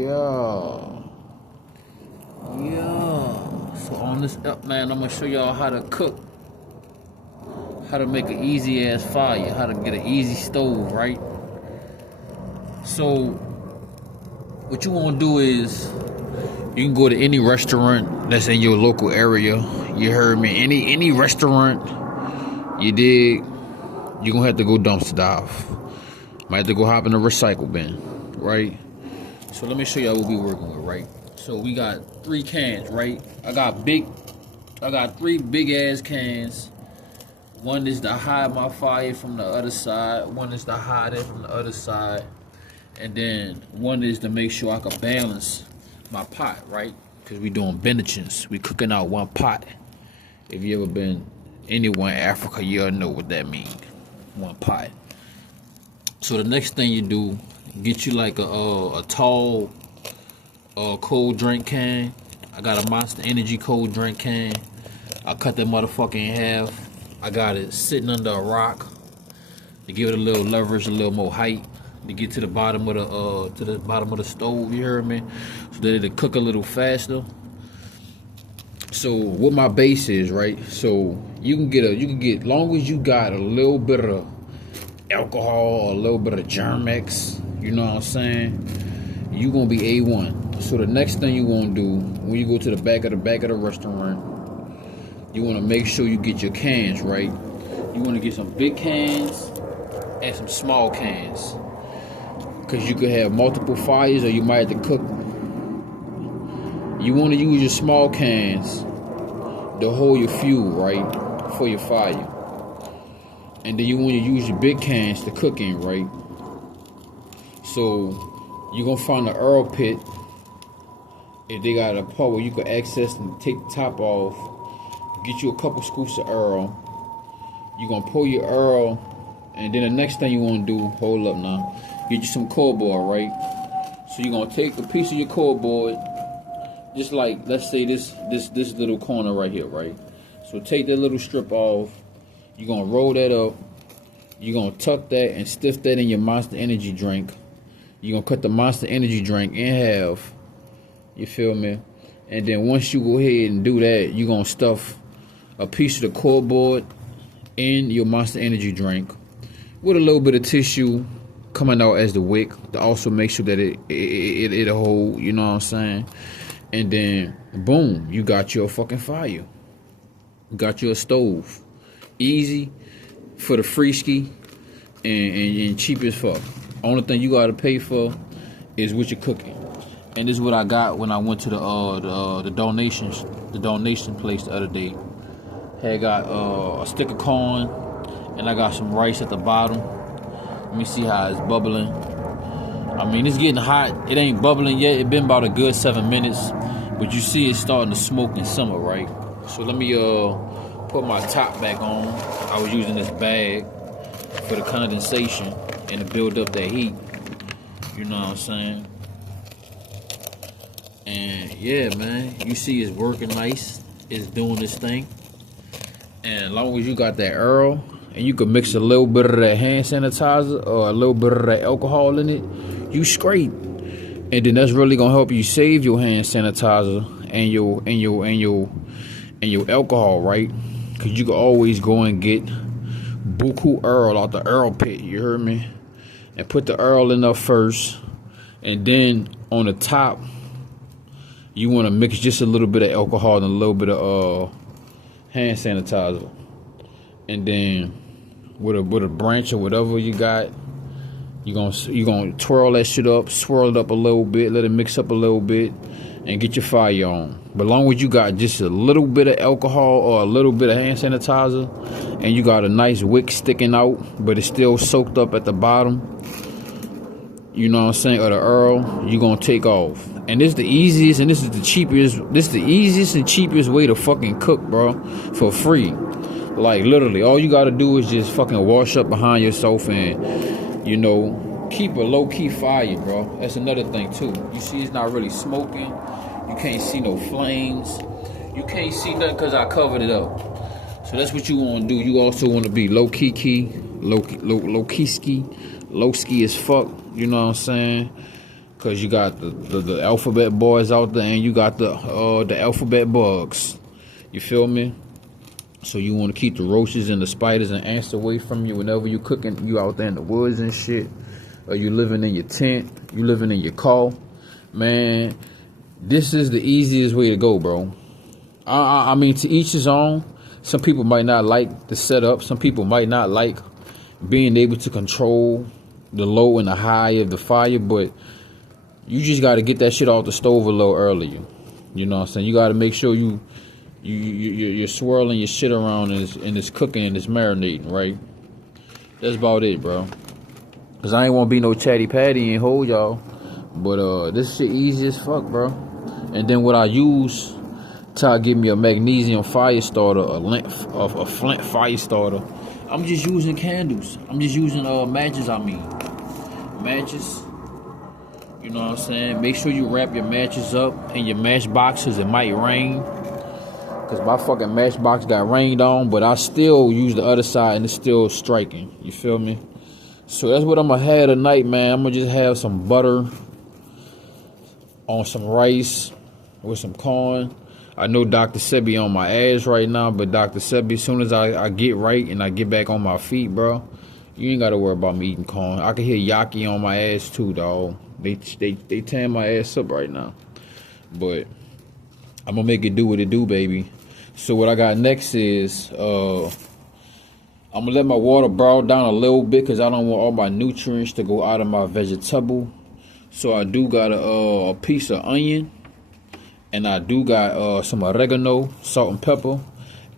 Yeah. So on this up, man, I'm gonna show y'all how to cook, how to make an easy ass fire, how to get an easy stove, right? So what you wanna do is you can go to any restaurant that's in your local area. You heard me? Any restaurant, you dig? You're gonna have to go dumpster dive. Might have to go hop in the recycle bin, right? So let me show y'all what we working with, right? So we got 3 cans, right? I got 3 big ass cans. One is to hide my fire from the other side. One is to hide it from the other side. And then one is to make sure I can balance my pot, right? Because we doing benedictions. We cooking out one pot. If you ever been anywhere in Africa, you'll know what that means. One pot. So the next thing you do, get you like a tall cold drink can. I got a Monster Energy cold drink can. I cut that motherfucker in half. I got it sitting under a rock to give it a little leverage, a little more height, to get to the bottom of the stove. You heard me? So that it'll cook a little faster. So what my base is, right? So you can get long as you got a little bit of alcohol or a little bit of Germ-X, you know what I'm saying? You gonna be A1. So the next thing you wanna do when you go to the back of the restaurant, you wanna make sure you get your cans right. You wanna get some big cans and some small cans, cause you could have multiple fires or you might have to cook. You wanna use your small cans to hold your fuel, right, for your fire. And then you want to use your big cans to cook in, right? So you're gonna find the Earl pit. If they got a part where you can access and take the top off, get you a couple scoops of Earl. You're gonna pull your Earl, and then the next thing you want to do, hold up now, get you some cardboard, right? So you're gonna take a piece of your cardboard, just like, let's say this little corner right here, right? So take that little strip off. You're going to roll that up. You're going to tuck that and stiff that in your Monster Energy drink. You're going to cut the Monster Energy drink in half. You feel me? And then once you go ahead and do that, you're going to stuff a piece of the cardboard in your Monster Energy drink with a little bit of tissue coming out as the wick to also make sure that it'll hold, you know what I'm saying? And then, boom, you got your fucking fire. You got your stove. Easy for the free ski and cheap as fuck. Only thing you gotta pay for is what you're cooking. And this is what I got when I went to the donation place the other day. Had got a stick of corn and I got some rice at the bottom. Let me see how it's bubbling. I mean, it's getting hot. It ain't bubbling yet. It been about a good 7 minutes, but you see it's starting to smoke and simmer, right? So let me put my top back on. I was using this bag for the condensation and to build up that heat. You know what I'm saying? And yeah, man, you see it's working nice. It's doing this thing. And as long as you got that Earl, and you can mix a little bit of that hand sanitizer or a little bit of that alcohol in it, you straight. And then that's really gonna help you save your hand sanitizer and your alcohol, right? Cause you can always go and get buku Earl out the Earl pit, you heard me? And put the Earl in there first. And then on the top, you wanna mix just a little bit of alcohol and a little bit of hand sanitizer. And then with a branch or whatever you got, you gonna twirl that shit up, swirl it up a little bit, let it mix up a little bit, and get your fire on. But long as you got just a little bit of alcohol or a little bit of hand sanitizer, and you got a nice wick sticking out, but it's still soaked up at the bottom, you know what I'm saying, or the Earl, you gonna take off. And this is the easiest and this is the cheapest. This is the easiest and cheapest way to fucking cook, bro, for free. Like literally, all you gotta do is just fucking wash up behind yourself and, you know, keep a low-key fire, bro. That's another thing too. You see it's not really smoking. You can't see no flames. You can't see nothing because I covered it up. So that's what you want to do. You also want to be low-key ski as fuck. You know what I'm saying? Cause you got the alphabet boys out there, and you got the alphabet bugs. You feel me? So you want to keep the roaches and the spiders and ants away from you whenever you cooking. You out there in the woods and shit, or you living in your tent, you living in your car, man. This is the easiest way to go, bro. I mean, to each his own. Some people might not like the setup. Some people might not like being able to control the low and the high of the fire, but you just got to get that shit off the stove a little earlier. You know what I'm saying? You got to make sure you're swirling your shit around and it's cooking and it's marinating, right? That's about it, bro. Cause I ain't want to be no chatty patty and hold y'all, but this shit easy as fuck, bro. And then what I use to give me a magnesium fire starter, a flint fire starter, I'm just using candles. I'm just using matches. Matches. You know what I'm saying? Make sure you wrap your matches up in your match boxes. It might rain. Cause my fucking matchbox got rained on, but I still use the other side and it's still striking. You feel me? So that's what I'm gonna have tonight, man. I'm gonna just have some butter on some rice with some corn. I know Dr. Sebi on my ass right now, but Dr. Sebi, as soon as I get right and I get back on my feet, bro, you ain't gotta worry about me eating corn. I can hear Yaki on my ass too, dog. They tearing my ass up right now, but I'm gonna make it do what it do, baby. So what I got next is I'm gonna let my water boil down a little bit because I don't want all my nutrients to go out of my vegetable. So I do got a piece of onion, and I do got some oregano, salt and pepper,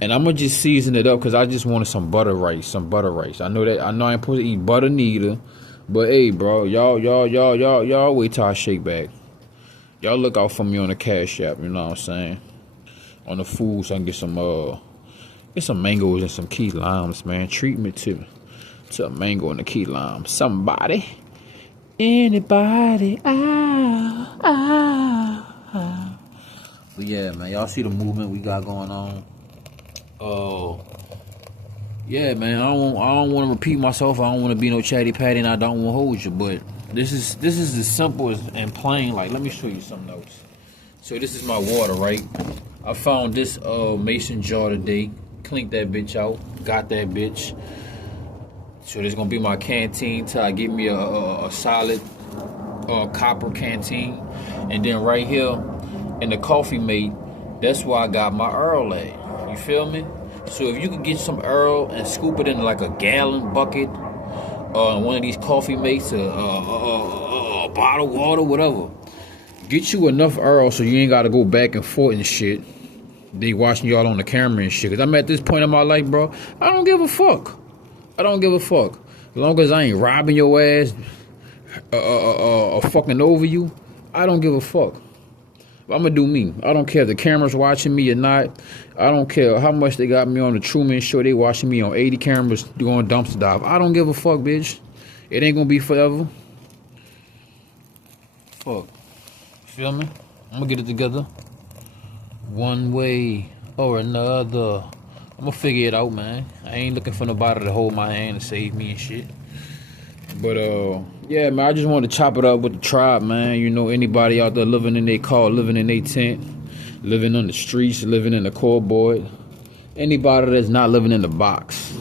and I'm gonna just season it up because I just wanted some butter rice. I know I ain't supposed to eat butter neither, but hey, bro, y'all wait till I shake back. Y'all look out for me on the Cash App. You know what I'm saying? On the food, so I can get some mangoes and some key limes, man. Treat me to a mango and a key lime. Somebody, anybody, But yeah, man, y'all see the movement we got going on. Yeah, man, I don't want to repeat myself. I don't want to be no chatty patty, and I don't want to hold you. But this is as simple and plain. Like, let me show you something else. So this is my water, right? I found this mason jar today. Cleaned that bitch out. Got that bitch. So this gonna be my canteen till I get me a solid copper canteen. And then right here in the coffee mate, that's where I got my Earl at. You feel me? So if you could get some Earl and scoop it in like a gallon bucket, one of these coffee mates, a bottle of water, whatever. Get you enough Earl so you ain't gotta go back and forth and shit. They watching y'all on the camera and shit. Cause I'm at this point in my life, bro, I don't give a fuck. As long as I ain't robbing your ass, fucking over you, I don't give a fuck. I'm gonna do me. I don't care if the camera's watching me or not. I don't care how much they got me on the Truman Show. They watching me on 80 cameras doing dumpster dive. I don't give a fuck, bitch. It ain't gonna be forever. Fuck. Feel me? I'm gonna get it together. One way or another. I'm gonna figure it out, man. I ain't looking for nobody to hold my hand and save me and shit. But yeah, man, I just wanted to chop it up with the tribe, man. You know, anybody out there living in their car, living in their tent, living on the streets, living in the cardboard. Anybody that's not living in the box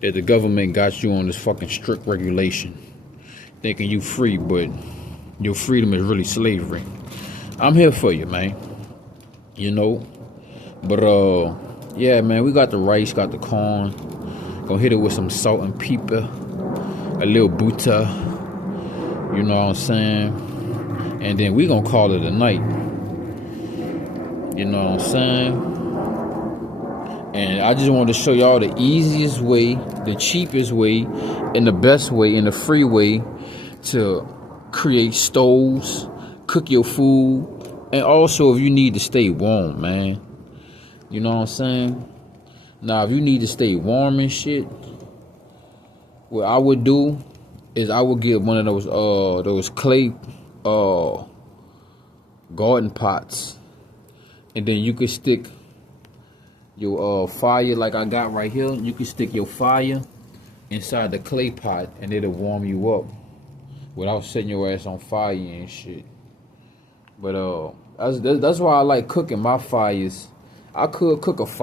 that the government got you on this fucking strict regulation, thinking you free, but your freedom is really slavery. I'm here for you, man. You know, but yeah, man, we got the rice, got the corn. Gonna hit it with some salt and pepper, a little butter. You know what I'm saying? And then we gonna call it a night. You know what I'm saying? And I just wanted to show y'all the easiest way, the cheapest way, and the best way, and the free way to create stoves, cook your food, and also if you need to stay warm, man. You know what I'm saying? Now, if you need to stay warm and shit, what I would do is I would get one of those clay garden pots, and then you could stick your fire like I got right here. You can stick your fire inside the clay pot, and it'll warm you up without setting your ass on fire and shit. But that's why I like cooking my fires. I could cook a fire.